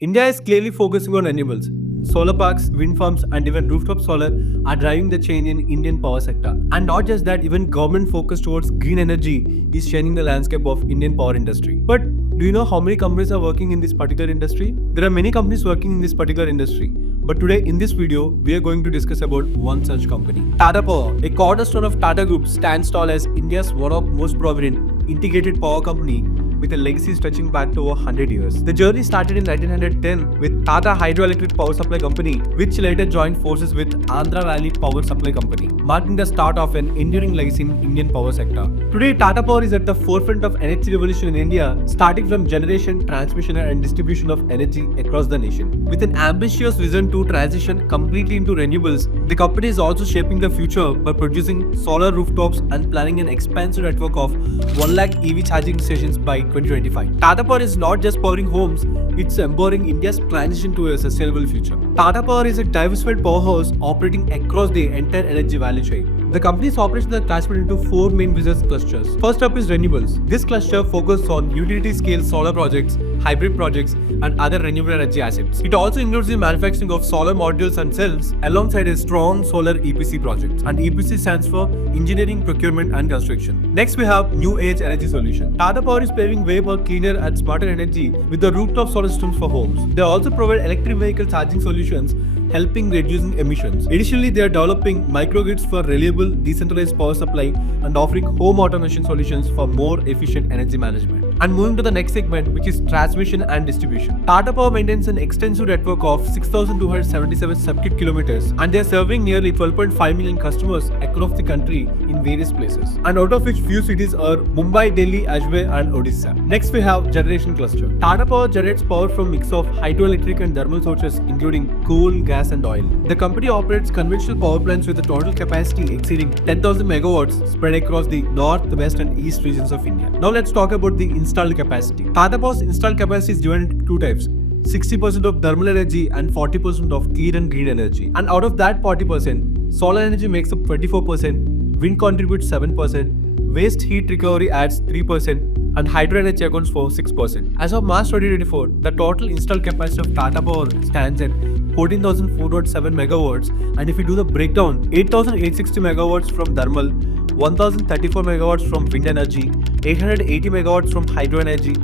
India is clearly focusing on renewables. Solar parks, wind farms, and even rooftop solar are driving the change in Indian power sector. And not just that, even government focus towards green energy is changing the landscape of Indian power industry. But do you know how many companies are working in this particular industry? There are many companies working in this particular industry. But today in this video, we are going to discuss about one such company. Tata Power, a cornerstone of Tata Group, stands tall as India's one of most prominent integrated power company with a legacy stretching back to over 100 years. The journey started in 1910 with Tata Hydroelectric Power Supply Company, which later joined forces with Andhra Valley Power Supply Company, marking the start of an enduring legacy in Indian power sector. Today, Tata Power is at the forefront of energy revolution in India, starting from generation, transmission and distribution of energy across the nation. With an ambitious vision to transition completely into renewables, the company is also shaping the future by producing solar rooftops and planning an expansive network of 1 lakh EV charging stations by 2025. Tata Power is not just powering homes, it's empowering India's transition to a sustainable future. Tata Power is a diversified powerhouse operating across the entire energy value chain. The company's operations are classified into 4 main business clusters. First up is renewables. This cluster focuses on utility-scale solar projects, hybrid projects, and other renewable energy assets. It also includes the manufacturing of solar modules and cells alongside a strong solar EPC project. And EPC stands for Engineering, Procurement and Construction. Next, we have New Age Energy Solution. Tata Power is paving way for cleaner and smarter energy with the rooftop solar systems for homes. They also provide electric vehicle charging solutions, helping reducing emissions. Additionally, they are developing microgrids for reliable, decentralized power supply and offering home automation solutions for more efficient energy management. And moving to the next segment, which is transmission and distribution. Tata Power maintains an extensive network of 6,277 circuit kilometers, and they are serving nearly 12.5 million customers across the country in various places. And out of which few cities are Mumbai, Delhi, Ajmer, and Odisha. Next, we have generation cluster. Tata Power generates power from mix of hydroelectric and thermal sources, including coal, gas, and oil. The company operates conventional power plants with a total capacity exceeding 10,000 megawatts spread across the north, west, and east regions of India. Now let's talk about the installed capacity. Tata Power's installed capacity is divided into 2 types: 60% of thermal energy and 40% of clean and green energy. And out of that 40%, solar energy makes up 24%, wind contributes 7%, waste heat recovery adds 3%, and hydro energy accounts for 6%. As of March 2024, the total installed capacity of Tata Power stands at 14,407 megawatts, and if we do the breakdown, 8,860 megawatts from thermal, 1,034 megawatts from wind energy, 880 megawatts from hydro energy,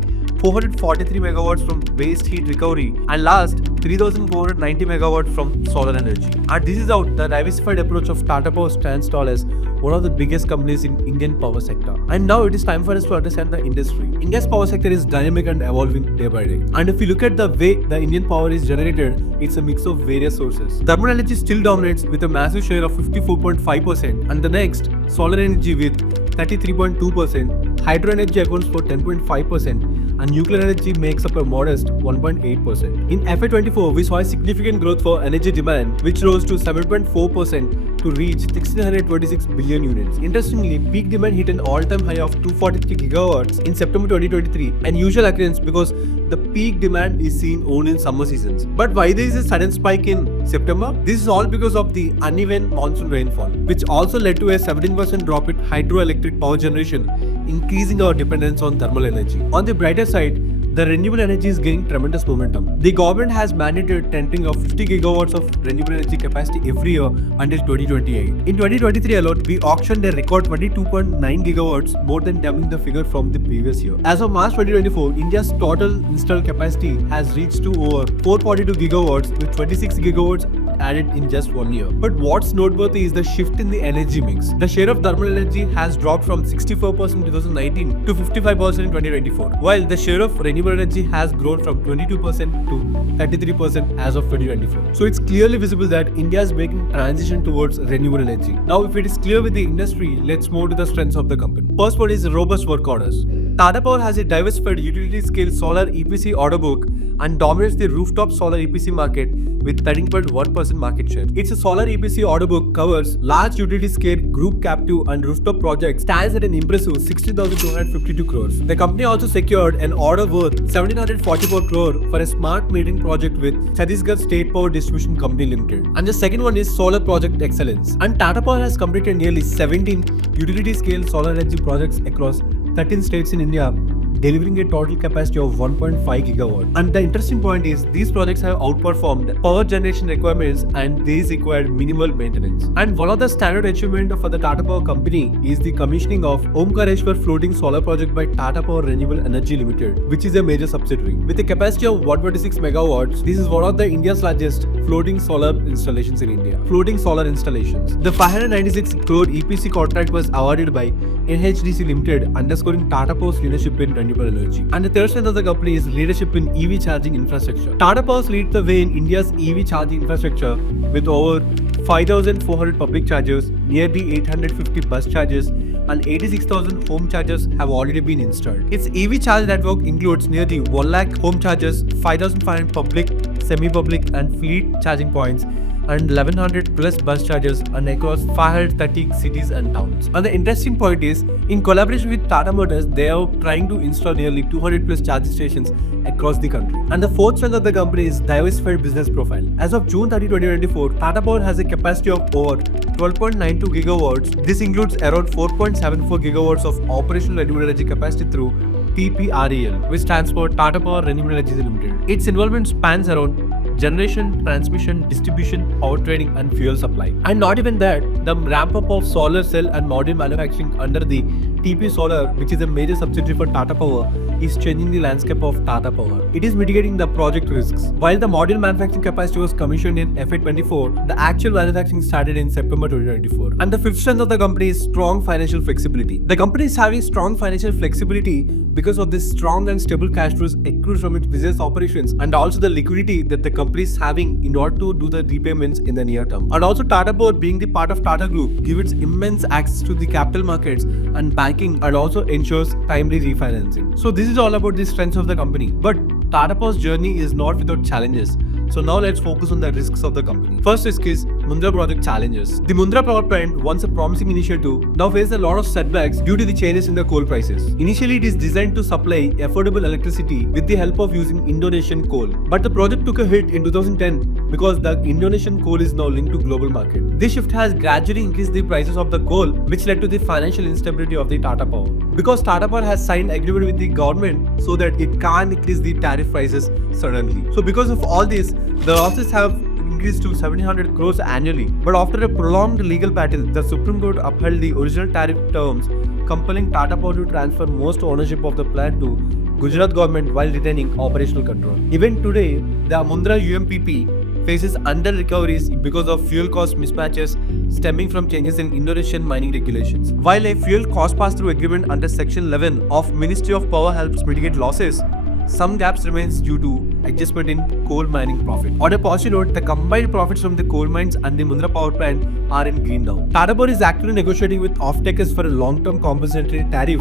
443 megawatts from waste heat recovery, and last 3,490 megawatts from solar energy. And this is how the diversified approach of Tata Power stands tall as one of the biggest companies in Indian power sector. And now it is time for us to understand the industry. India's power sector is dynamic and evolving day by day. And if you look at the way the Indian power is generated, it's a mix of various sources. Thermal energy still dominates with a massive share of 54.5%, and the next, solar energy with 33.2%, hydro energy accounts for 10.5%, and nuclear energy makes up a modest 1.8%. In FY24, we saw a significant growth for energy demand, which rose to 7.4% to reach 1,626 billion units. Interestingly, peak demand hit an all-time high of 243 gigawatts in September 2023, an usual occurrence because the peak demand is seen only in summer seasons. But why there is a sudden spike in September? This is all because of the uneven monsoon rainfall, which also led to a 17% drop in hydroelectric power generation, increasing our dependence on thermal energy. On the brighter side, the renewable energy is gaining tremendous momentum. The government has mandated tendering of 50 gigawatts of renewable energy capacity every year until 2028. In 2023 alone, we auctioned a record 22.9 gigawatts, more than doubling the figure from the previous year. As of March 2024, India's total installed capacity has reached to over 442 gigawatts, with 26 gigawatts added in just 1 year. But what's noteworthy is the shift in the energy mix. The share of thermal energy has dropped from 64% in 2019 to 55% in 2024, while the share of renewable energy has grown from 22% to 33% as of 2024. So it's clearly visible that India is making transition towards renewable energy. Now, if it is clear with the industry, let's move to the strengths of the company. First one is robust work orders. Tata Power has a diversified utility-scale solar EPC order book and dominates the rooftop solar EPC market with 13.1% market share. Its solar EPC order book covers large utility-scale group captive and rooftop projects, stands at an impressive 60,252 crores. The company also secured an order worth 1,744 crore for a smart metering project with Chhattisgarh State Power Distribution Company Limited. And the second one is solar project excellence. And Tata Power has completed nearly 17 utility-scale solar energy projects across 13 states in India delivering a total capacity of 1.5 gigawatt. And the interesting point is these projects have outperformed power generation requirements and these required minimal maintenance. And one of the standard achievement for the Tata Power company is the commissioning of Omkareshwar floating solar project by Tata Power Renewable Energy Limited, which is a major subsidiary. With a capacity of 126 megawatts, this is one of the India's largest floating solar installations in India. Floating solar installations. The 596 crore EPC contract was awarded by NHDC Limited, underscoring Tata Power's leadership in renewable energy. And the third strength of the company is leadership in EV charging infrastructure. Tata Power leads the way in India's EV charging infrastructure with over 5,400 public chargers, nearly 850 bus chargers, and 86,000 home chargers have already been installed. Its EV charge network includes nearly 1 lakh home chargers, 5,500 public, semi-public, and fleet charging points, and 1100 plus bus chargers and across 530 cities and towns. And the interesting point is, in collaboration with Tata Motors, they are trying to install nearly 200 plus charging stations across the country. And the fourth strength of the company is diversified business profile. As of June 30, 2024, Tata Power has a capacity of over 12.92 gigawatts. This includes around 4.74 gigawatts of operational renewable energy capacity through TPREL, which stands for Tata Power Renewable Energy Limited. Its involvement spans around generation, transmission, distribution, power trading, and fuel supply. And not even that, the ramp up of solar cell and module manufacturing under the TP Solar, which is a major subsidiary for Tata Power, is changing the landscape of Tata Power. It is mitigating the project risks. While the module manufacturing capacity was commissioned in FY24, the actual manufacturing started in September 2024. And the fifth strength of the company is strong financial flexibility. The company is having strong financial flexibility because of this strong and stable cash flows accrued from its business operations, and also the liquidity that the company is having in order to do the repayments in the near term. And also Tata Power, being the part of Tata Group, gives its immense access to the capital markets and banking, and also ensures timely refinancing. So this is all about the strengths of the company. But Tata Power's journey is not without challenges. So now let's focus on the risks of the company. First risk is Mundra project challenges. The Mundra power plant, once a promising initiative, now faces a lot of setbacks due to the changes in the coal prices. Initially, it is designed to supply affordable electricity with the help of using Indonesian coal. But the project took a hit in 2010 because the Indonesian coal is now linked to global market. This shift has gradually increased the prices of the coal, which led to the financial instability of the Tata Power. Because Tata Power has signed agreement with the government so that it can't increase the tariff prices suddenly. So because of all this, the losses have increased to 700 crores annually. But after a prolonged legal battle, the Supreme Court upheld the original tariff terms, compelling Tata Power to transfer most ownership of the plant to Gujarat government while retaining operational control. Even today, the Mundra UMPP faces under recoveries because of fuel cost mismatches stemming from changes in Indonesian mining regulations. While a fuel cost pass-through agreement under Section 11 of Ministry of Power helps mitigate losses, some gaps remains due to adjustment in coal mining profit. On a positive note, the combined profits from the coal mines and the Mundra power plant are in green now. Tata Power is actively negotiating with off-takers for a long-term compensatory tariff,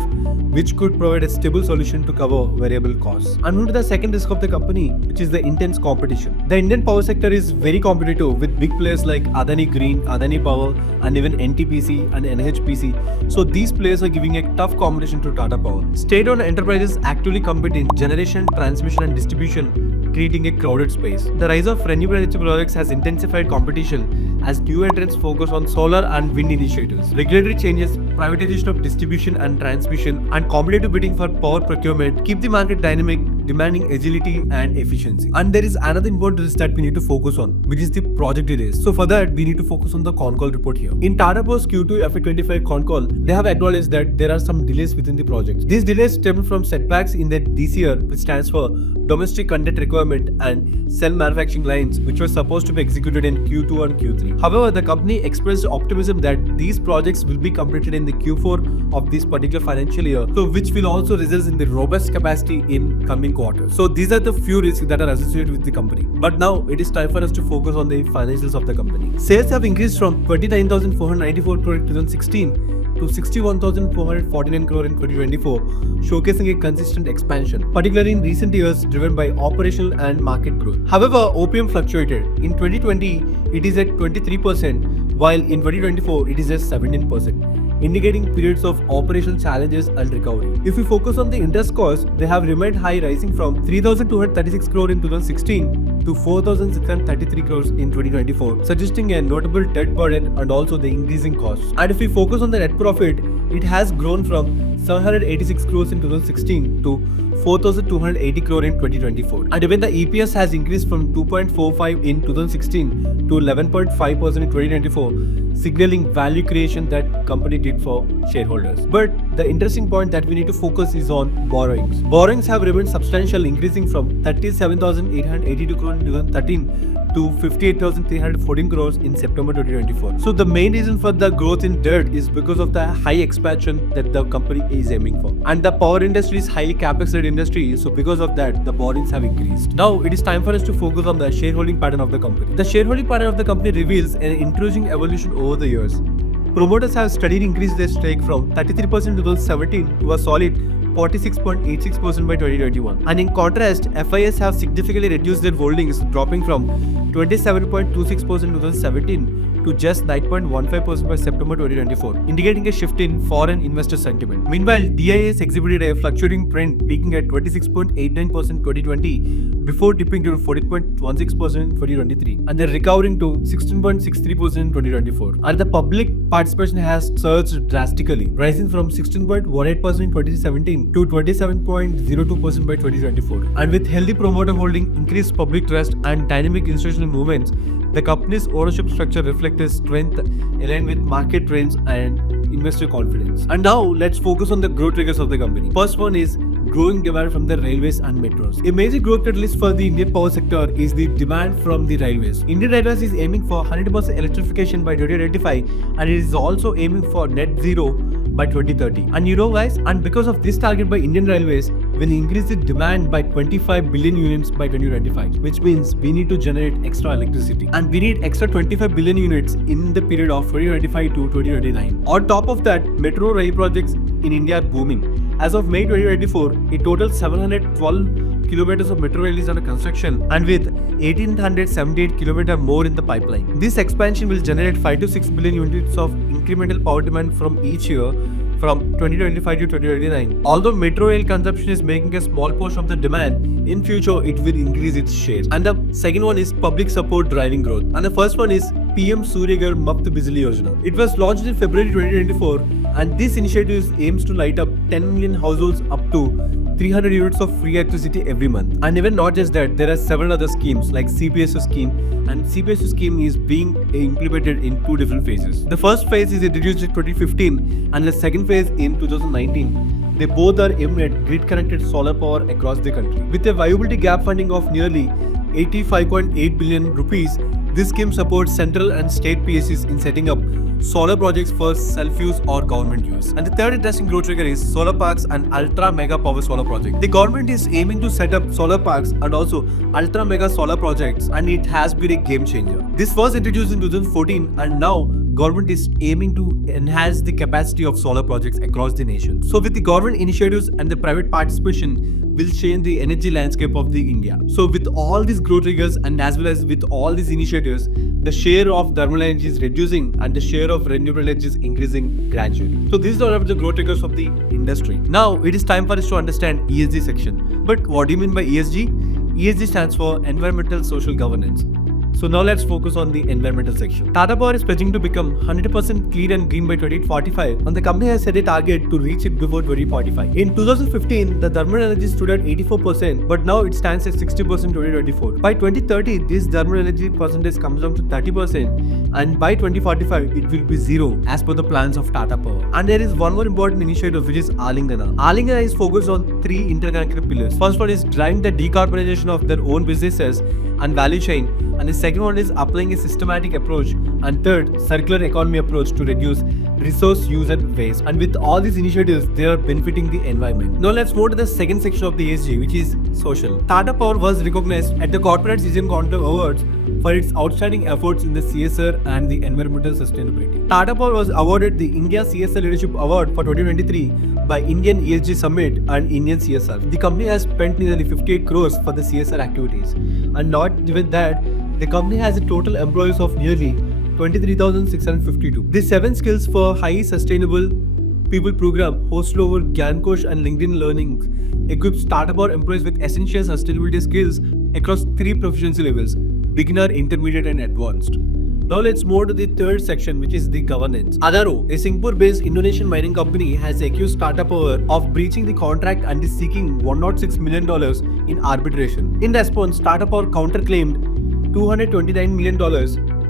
which could provide a stable solution to cover variable costs. And moving to the second risk of the company, which is the intense competition. The Indian power sector is very competitive with big players like Adani Green, Adani Power, and even NTPC and NHPC. So these players are giving a tough competition to Tata Power. State-owned enterprises actively compete in generation, transmission, and distribution, creating a crowded space. The rise of renewable energy projects has intensified competition as new entrants focus on solar and wind initiatives. Regulatory changes, privatization of distribution and transmission, and competitive bidding for power procurement keep the market dynamic, demanding agility and efficiency. And there is another important risk that we need to focus on, which is the project delays. So for that, we need to focus on the con call report here. In Tata Power's Q2 FY25 con call, they have acknowledged that there are some delays within the project. These delays stem from setbacks in the DCR, which stands for Domestic Content Requirement, and cell manufacturing lines, which were supposed to be executed in Q2 and Q3. However, the company expressed optimism that these projects will be completed in the Q4 of this particular financial year, so which will also result in the robust capacity in coming quarters. So these are the few risks that are associated with the company. But now it is time for us to focus on the financials of the company. Sales have increased from 29,494 crore in 2016 to 61,449 crore in 2024, showcasing a consistent expansion, particularly in recent years driven by operational and market growth. However, OPM fluctuated. In 2020, it is at 23%, while in 2024, it is at 17%. indicating periods of operational challenges and recovery. If we focus on the interest costs, they have remained high, rising from 3,236 crore in 2016 to 4,633 crores in 2024, suggesting a notable debt burden and also the increasing costs. And if we focus on the net profit, it has grown from 786 crores in 2016 to 4,280 crore in 2024. And even the EPS has increased from 2.45 in 2016 to 11.5% in 2024, signaling value creation that company did for shareholders. But the interesting point that we need to focus is on borrowings. Borrowings have remained substantial, increasing from 37,882 crore in 2013 to 58,314 crores in September 2024. So the main reason for the growth in debt is because of the high expansion that the company is aiming for. And the power industry is highly capex-led industry, so because of that, the borrowings have increased. Now it is time for us to focus on the shareholding pattern of the company. The shareholding pattern of the company reveals an intriguing evolution over the years. Promoters have steadily increased their stake from 33% in 2017 to a solid 46.86% by 2021. And in contrast, FIS have significantly reduced their holdings, dropping from 27.26% in 2017 to just 9.15% by September 2024, indicating a shift in foreign investor sentiment. Meanwhile, DIS exhibited a fluctuating trend, peaking at 26.89% in 2020 before dipping to 14.16% in 2023 and then recovering to 16.63% in 2024. And the public participation has surged drastically, rising from 16.18% in 2017 to 27.02% by 2024. And with healthy promoter holding, increased public trust, and dynamic institutional movements, the company's ownership structure reflects its strength aligned with market trends and investor confidence. And now let's focus on the growth triggers of the company. First one is growing demand from the railways and metros. A major growth catalyst for the Indian power sector is the demand from the railways. Indian Railways is aiming for 100% electrification by 2025 and it is also aiming for net zero by 2030. And you know guys, and because of this target by Indian Railways, will increase the demand by 25 billion units by 2025, which means we need to generate extra electricity. And we need extra 25 billion units in the period of 2025 to 2029. On top of that, metro rail projects in India are booming. As of May 2024, a total 712 kilometers of metro rail is under construction and with 1878 kilometers more in the pipeline. This expansion will generate 5 to 6 billion units of incremental power demand from each year from 2025 to 2029. Although metro rail consumption is making a small portion of the demand, in future it will increase its share. And the second one is public support driving growth. And the first one is PM Surya Ghar Muft Bijli Yojana. It was launched in February 2024 and this initiative aims to light up 10 million households up to 300 units of free electricity every month. And even not just that, there are several other schemes like CPSU scheme, and CPSU scheme is being implemented in two different phases. The first phase is introduced in 2015 and the second phase in 2019. They both are aimed at grid-connected solar power across the country. With a viability gap funding of nearly 85.8 billion rupees, this scheme supports central and state PSUs in setting up solar projects for self-use or government use. And the third interesting growth trigger is solar parks and ultra mega power solar projects. The government is aiming to set up solar parks and also ultra mega solar projects, and it has been a game changer. This was introduced in 2014 and now government is aiming to enhance the capacity of solar projects across the nation. So with the government initiatives and the private participation will change the energy landscape of the India. So with all these growth triggers and as well as with all these initiatives, the share of thermal energy is reducing and the share of renewable energy is increasing gradually. So these are all of the growth triggers of the industry. Now it is time for us to understand ESG section. But what do you mean by ESG? ESG stands for Environmental Social Governance. So now let's focus on the environmental section. Tata Power is pledging to become 100% clean and green by 2045, and the company has set a target to reach it before 2045. In 2015, the thermal energy stood at 84%, but now it stands at 60% in 2024. By 2030, this thermal energy percentage comes down to 30%, and by 2045, it will be zero as per the plans of Tata Power. And there is one more important initiative, which is Alingana. Alingana is focused on three interconnected pillars. First one is driving the decarbonization of their own businesses and value chain, and the second one is applying a systematic approach, and third, circular economy approach to reduce resource use and waste. And with all these initiatives, they are benefiting the environment. Now let's move to the second section of the ESG, which is social. Tata Power was recognized at the Corporate Citizen Content Awards for its outstanding efforts in the CSR and the environmental sustainability. Tata Power was awarded the India CSR Leadership Award for 2023 by Indian ESG Summit and Indian CSR. The company has spent nearly 58 crores for the CSR activities. And not even that, the company has a total employees of nearly 23,652. The 7 skills for high sustainable people program hosted over Gyankosh and LinkedIn Learning equips Tata Power employees with essential sustainability skills across 3 proficiency levels: beginner, intermediate, and advanced. Now let's move to the third section, which is the governance. Adaro, a Singapore-based Indonesian mining company, has accused Tata Power of breaching the contract and is seeking $106 million in arbitration. In response, Tata Power counterclaimed $229 million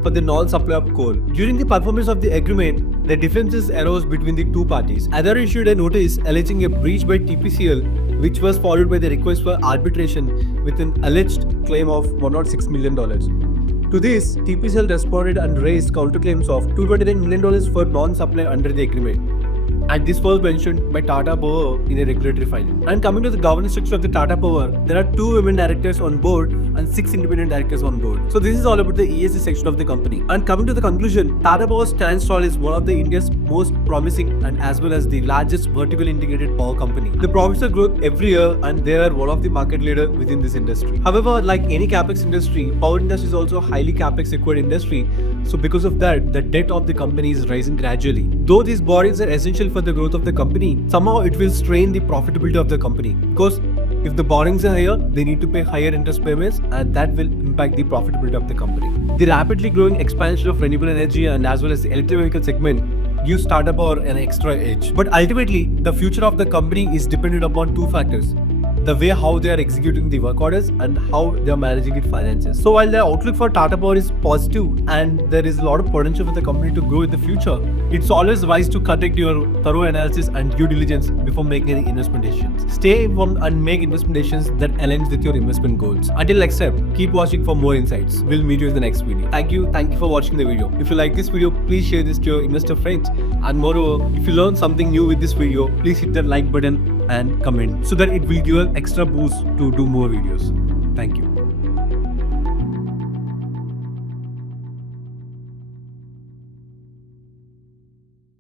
for the non-supply of coal. During the performance of the agreement, the differences arose between the two parties. Adaro issued a notice alleging a breach by TPCL, which was followed by the request for arbitration with an alleged claim of $106 million. To this, TPCL responded and raised counterclaims of $229 million for non-supply under the agreement. And this was mentioned by Tata Power in a regulatory filing. And coming to the governance structure of the Tata Power, there are 2 women directors on board and 6 independent directors on board. So this is all about the ESG section of the company. And coming to the conclusion, Tata Power stands tall as one of the India's most promising and as well as the largest vertically integrated power company. The profits are growth every year and they are one of the market leader within this industry. However, like any capex industry, power industry is also a highly capex required industry. So because of that, the debt of the company is rising gradually. Though these borrowings are essential for the growth of the company, somehow it will strain the profitability of the company, because if the borrowings are higher, they need to pay higher interest payments and that will impact the profitability of the company. The rapidly growing expansion of renewable energy and as well as the electric vehicle segment gives Tata Power an extra edge. But ultimately, the future of the company is dependent upon 2 factors: the way how they are executing the work orders and how they are managing its finances. So while the outlook for Tata Power is positive and there is a lot of potential for the company to grow in the future, it's always wise to conduct your thorough analysis and due diligence before making any investment decisions. Stay informed and make investment decisions that aligns with your investment goals. Until next time, keep watching for more insights. We'll meet you in the next video. Thank you for watching the video. If you like this video, please share this to your investor friends. And moreover, if you learn something new with this video, please hit that like button and comment so that it will give an extra boost to do more videos. Thank you.